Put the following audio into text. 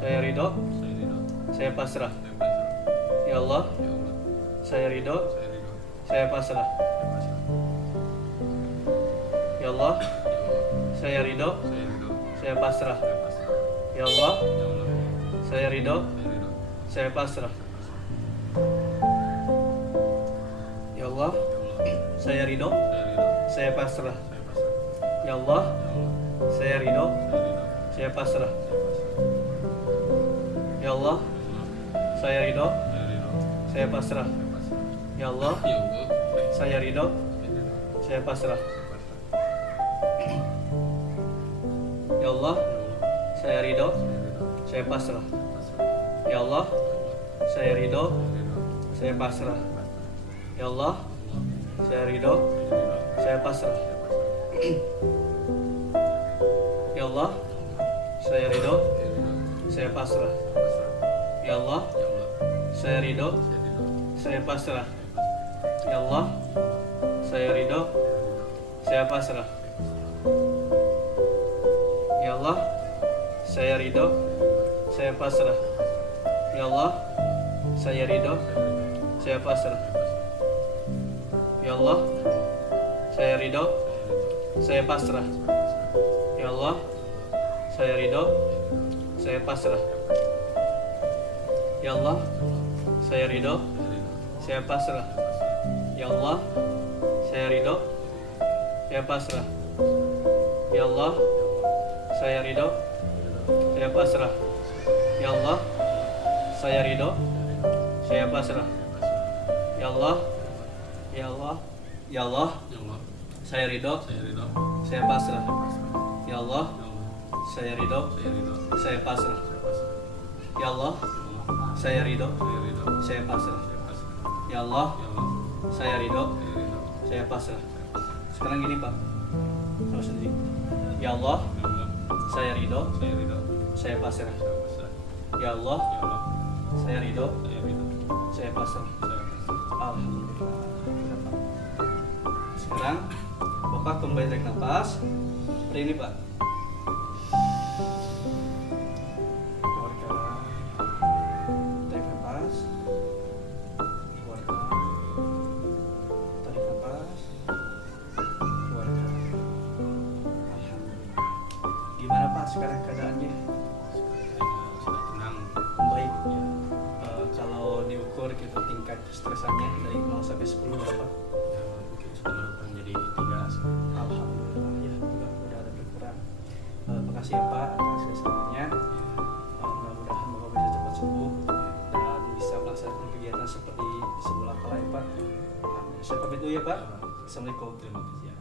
saya ridho, saya ridho, saya pasrah. saya pasrah. Ya Allah, Ya Allah, saya ridho, saya ridho, saya pasrah. saya pasrah. Ya Allah, Ya Allah, saya ridho, saya ridho, saya pasrah. saya pasrah. Ya Allah, Ya Allah, saya ridho, saya ridho, saya pasrah. Ya Allah, ya Allah, saya ridho, saya ridho, saya pasrah. saya pasrah. Ya Allah, Ya Allah, saya ridho, saya ridho, saya pasrah. saya pasrah. Ya Allah, Ya Allah, saya ridho, saya ridho, saya pasrah. saya pasrah. Ya Allah, Ya Allah, saya ridho, saya ridho, saya pasrah. saya pasrah. Ya Allah, Ya Allah, saya ridho, saya ridho, saya pasrah. pasrah. Ya Allah, saya ridho, Saya ridho, saya pasrah. pasrah. Ya Allah, Allah, saya ridho, saya ridho, saya pasrah. saya pasrah. Ya Allah, saya ridho, Saya ridho, saya pasrah. pasrah. Ya Allah, Ya Allah, saya ridho, saya ridho, saya pasrah. saya pasrah. Ya Allah, saya ridho, saya pasrah. Ya Allah, saya ridho, saya pasrah. Ya Allah, saya ridho, saya pasrah. Ya Allah, saya ridho, saya pasrah. Ya Allah, saya ridho, saya pasrah. Ya Allah, saya ridho, saya pasrah. Ya Allah, saya ridho, saya pasrah. Ya Allah, saya ridho, saya pasrah. Ya Allah, saya ridho, saya pasrah. Ya Allah, ya Allah, ya Allah, Ya Allah, saya ridho, saya ridho, saya pasrah. pasrah. Ya Allah, Ya Allah, saya ridho, saya ridho, saya pasrah. saya pasrah. Ya Allah, Ya Allah, saya ridho, saya ridho, saya pasrah. saya pasrah. Ya Allah, Ya Allah, saya ridho, saya ridho, saya pasrah. saya pasrah. Sekarang gini Pak, sama sendiri. Ya Allah, Ya Allah, saya ridho, saya ridho, saya pasrah. saya pasrah. Ya Allah, Ya Allah, saya ridho, saya ridho, saya pasrah. saya pasrah. Alhamdulillah. Udah, Pak. Sekarang Bapak kembali tarik nafas. Seperti ini Pak. Keluarkan. Tarik nafas. Keluarkan. Tarik nafas. Keluarkan. Alhamdulillah. Gimana Pak sekarang keadaannya? Sudah tenang. Baik. Kalau diukur gitu tingkat stresannya dari 0 sampai 10 berapa? Ya, mungkin sudah berkurang jadi 3. Alhamdulillah ya udah ada berkurang. Makasih ya Pak atas kesabarannya. Mudah-mudahan Bapak bisa cepat sembuh dan bisa melaksanakan kegiatan seperti semula kala ya Pak. Saya pamit dulu ya Pak. Assalamualaikum. Terima kasih.